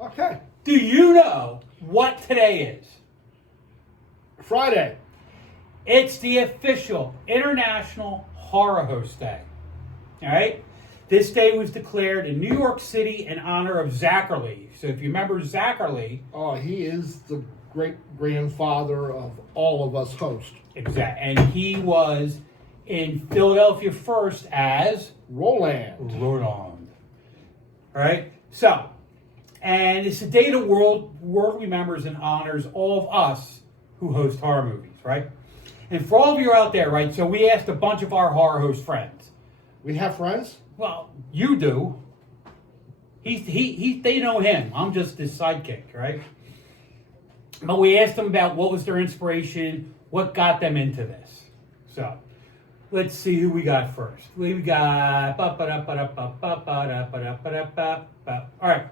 Okay. Do you know what today is? Friday. It's the official International Horror Host Day. All right? This day was declared in New York City in honor of Svengoolie. So if you remember Svengoolie... Oh, he is the great-grandfather of all of us hosts. Exactly. And he was in Philadelphia first as... Roland. All right? So, and it's a day the world remembers and honors all of us who host horror movies, right? And for all of you out there, right, so we asked a bunch of our horror host friends. We have friends? Well, you do. They know him. I'm just his sidekick, right? But we asked them about what was their inspiration, what got them into this. So, let's see who we got first. We got... All right.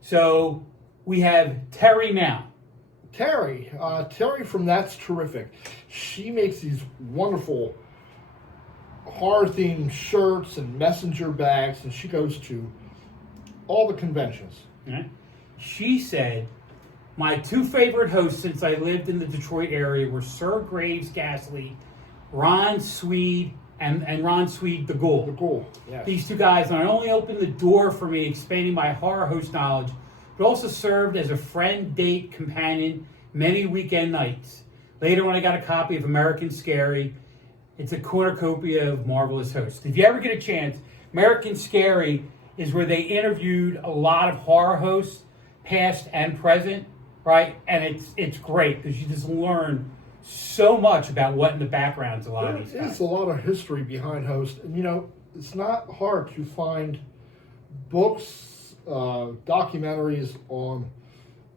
So, we have Terry Mount. Terry from That's Terrific. She makes these wonderful horror-themed shirts and messenger bags, and she goes to all the conventions. Right. She said, my two favorite hosts since I lived in the Detroit area were Sir Graves Ghastly, Ron Swede, and Ron Swede the Ghoul. The Ghoul, yes. These two guys not only opened the door for me, expanding my horror host knowledge, but also served as a friend, date, companion many weekend nights. Later, when I got a copy of American Scary, it's a cornucopia of marvelous hosts. If you ever get a chance, American Scary is where they interviewed a lot of horror hosts, past and present, right? And it's great because you just learn so much about what in the backgrounds a lot of these guys. There's a lot of history behind hosts. And, it's not hard to find books, documentaries on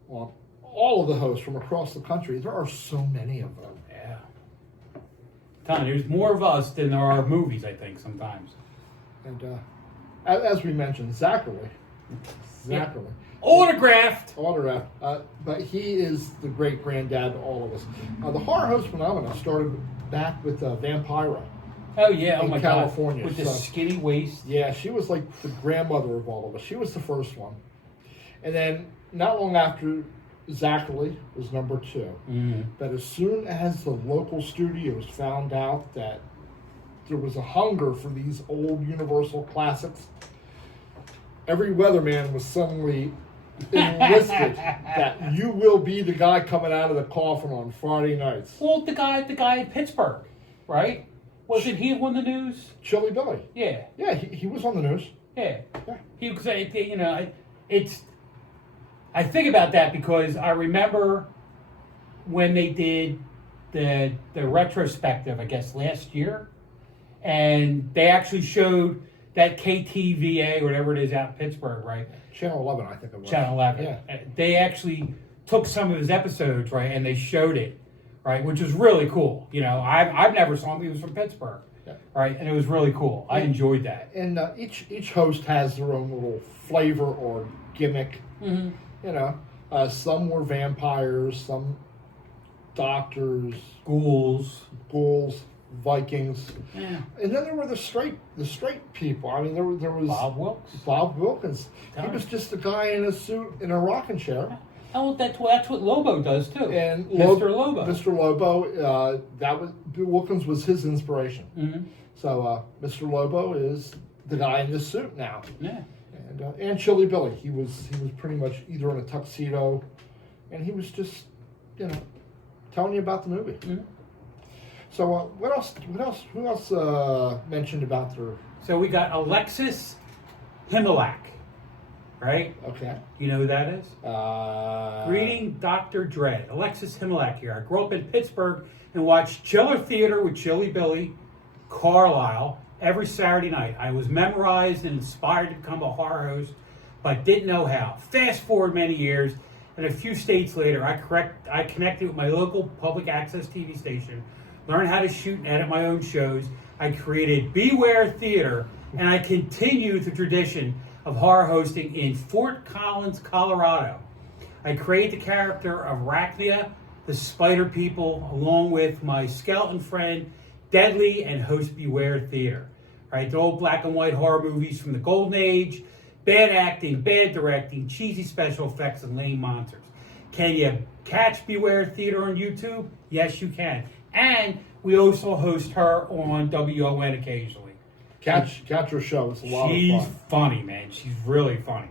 all of the hosts from across the country. There are so many of them. Yeah. Tom, there's more of us than there are movies, I think, sometimes. And as we mentioned, Svengoolie. Yeah. Autographed. But he is the great-granddad to all of us. The horror host phenomenon started back with Vampira. Oh, yeah. Oh, in my California. God. With the skinny waist. Yeah, she was like the grandmother of all of us. She was the first one. And then, not long after, Svengoolie was number 2. Mm-hmm. But as soon as the local studios found out that there was a hunger for these old Universal classics, every weatherman was suddenly enlisted that you will be the guy coming out of the coffin on Friday nights. Well, the guy in Pittsburgh, right? Wasn't he on the news? Chilly Billy. Yeah. Yeah, he was on the news. Yeah. He was, I think about that because I remember when they did the retrospective, I guess, last year, and they actually showed that KTVA, whatever it is out in Pittsburgh, right? Channel 11, I think it was. Channel 11. Yeah. They actually took some of his episodes, right, and they showed it, right, which was really cool. I've never saw him. He was from Pittsburgh, right, and it was really cool. I enjoyed that. And each host has their own little flavor or gimmick. Mm-hmm. Some were vampires, some doctors, Ghouls, Vikings, yeah. And then there were the straight people. I mean, there was Bob Wilkins. He was just a guy in a suit in a rocking chair. Oh, that's what Lobo does too. And Mr. Lobo. Mr. Lobo. Wilkins was his inspiration. Mm-hmm. So Mr. Lobo is the guy in this suit now. Yeah. And Chilly Billy. He was pretty much either in a tuxedo, and he was just telling you about the movie. Mm-hmm. So what else? Who else mentioned about their? So we got Alexis Himmelach, right? Okay. Do you know who that is? Greeting, Dr. Dread. Alexis Himmelach here. I grew up in Pittsburgh and watched Chiller Theater with Chilly Billy, Carlisle, every Saturday night. I was memorized and inspired to become a horror host, but didn't know how. Fast forward many years, and a few states later, I connected with my local public access TV station, learned how to shoot and edit my own shows. I created Beware Theater, and I continued the tradition of horror hosting in Fort Collins, Colorado. I created the character of Arachnia, the Spider People, along with my skeleton friend, Deadly, and host Beware Theater. Right, the old black and white horror movies from the Golden Age, Bad acting, bad directing, cheesy special effects, and lame monsters. Can you catch Beware Theater on YouTube? Yes, you can. And we also host her on WON occasionally. Catch her show. It's a lot of fun. She's funny, man. She's really funny.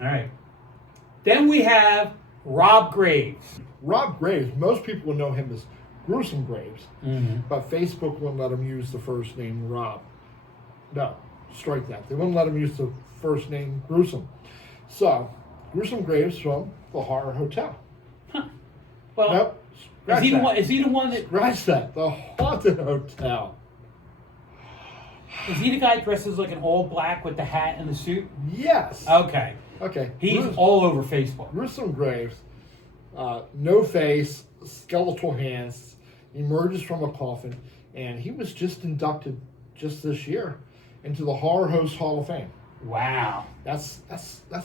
All right. Then we have Rob Graves. Rob Graves, most people know him as Gruesome Graves, but Facebook wouldn't let him use the first name Rob. No, strike that. They wouldn't let him use the first name Gruesome. So, Gruesome Graves from the Horror Hotel. Huh. Well, Nope. is he the one that... Scratch that. The Haunted Hotel. Is he the guy that dresses like an all black with the hat and the suit? Yes. Okay. Okay. He's all over Facebook. Gruesome Graves, no face, skeletal hands, emerges from a coffin, and he was just inducted just this year into the Horror Host Hall of Fame. Wow. That's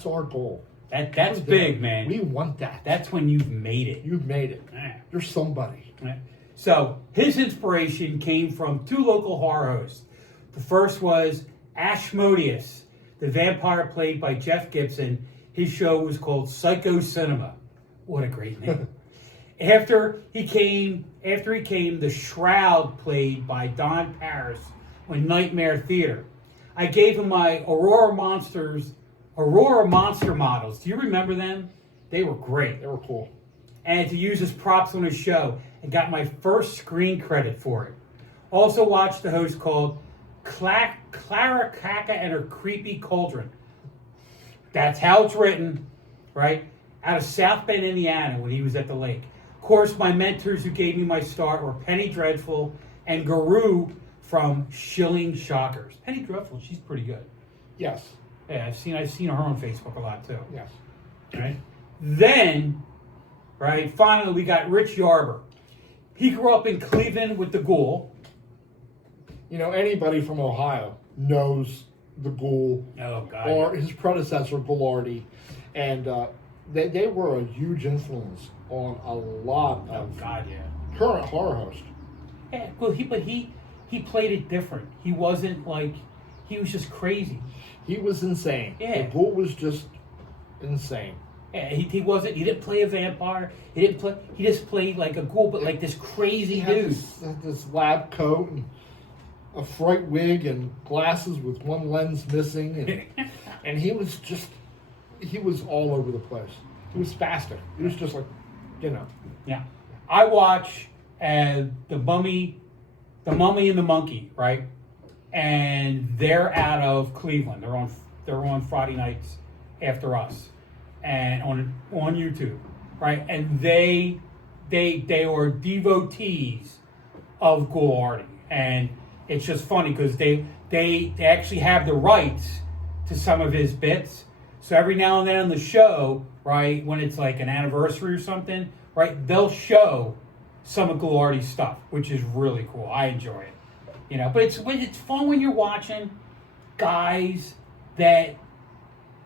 our goal. That's big, man. We want that. That's when you've made it. You've made it. Yeah. You're somebody. Yeah. So his inspiration came from two local horror hosts. The first was Ashmodeus, the vampire played by Jeff Gibson. His show was called Psycho Cinema. What a great name. After he came, the Shroud played by Don Paris on Nightmare Theater. I gave him my Aurora Monster models. Do you remember them? They were great. They were cool. And to use as props on his show, and got my first screen credit for it. Also watched the host called Clara Caca and Her Creepy Cauldron. That's how it's written, right? Out of South Bend, Indiana, when he was at the lake. Of course, my mentors who gave me my start were Penny Dreadful and Guru from Shilling Shockers. Penny Dreadful, she's pretty good. Yes. Yeah, I've seen her on Facebook a lot too. Yes. Right. Then, right, finally we got Rich Yarber. He grew up in Cleveland with the Ghoul. You know, anybody from Ohio knows the Ghoul or his predecessor, Goulardi. And they were a huge influence on a lot of current horror hosts. Yeah, well, he played it different. He wasn't like, he was just crazy. He was insane. Yeah. The Ghoul was just insane. Yeah, he didn't play a vampire. He just played like a ghoul, but like this crazy dude. Had this lab coat and a fright wig and glasses with one lens missing, and he was all over the place. He was spastic. He was just like, you know. Yeah. I watch the Mummy and the Monkey, right? And they're out of Cleveland. They're on Friday nights after us, and on YouTube, right? And they are devotees of Goulardi, and it's just funny because they actually have the rights to some of his bits. So every now and then on the show, right, when it's like an anniversary or something, right, they'll show some of Goulardi's stuff, which is really cool. I enjoy it, you know. But it's fun when you're watching guys that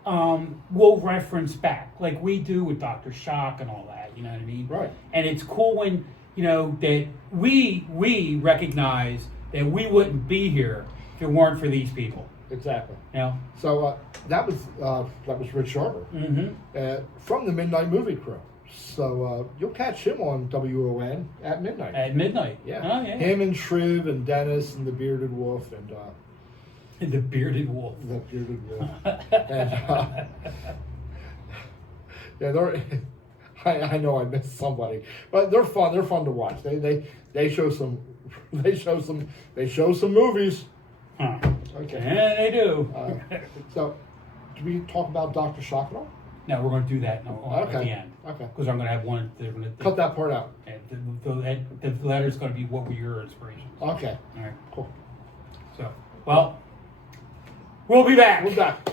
will reference back, like we do with Dr. Shock and all that. You know what I mean? Right. And it's cool when, you know, that we recognize that we wouldn't be here if it weren't for these people. Exactly. You know? So that was Rich Yarber from the Midnight Movie Crew. So you'll catch him on WON at midnight. At midnight. Yeah. Oh, yeah. Him and Shriv and Dennis and the Bearded Wolf and the Bearded Wolf. The Bearded Wolf. And yeah, they're. I know I missed somebody, but they're fun. They're fun to watch. They show some movies. Huh. Okay. Yeah, they do. So, do we talk about Dr. Shock at all? No, we're going to do that at the end. Okay. Because I'm going to have one. Cut that part out. The letter's going to be what were your inspirations. Okay. All right. Cool. So, well, we'll be back. We're back.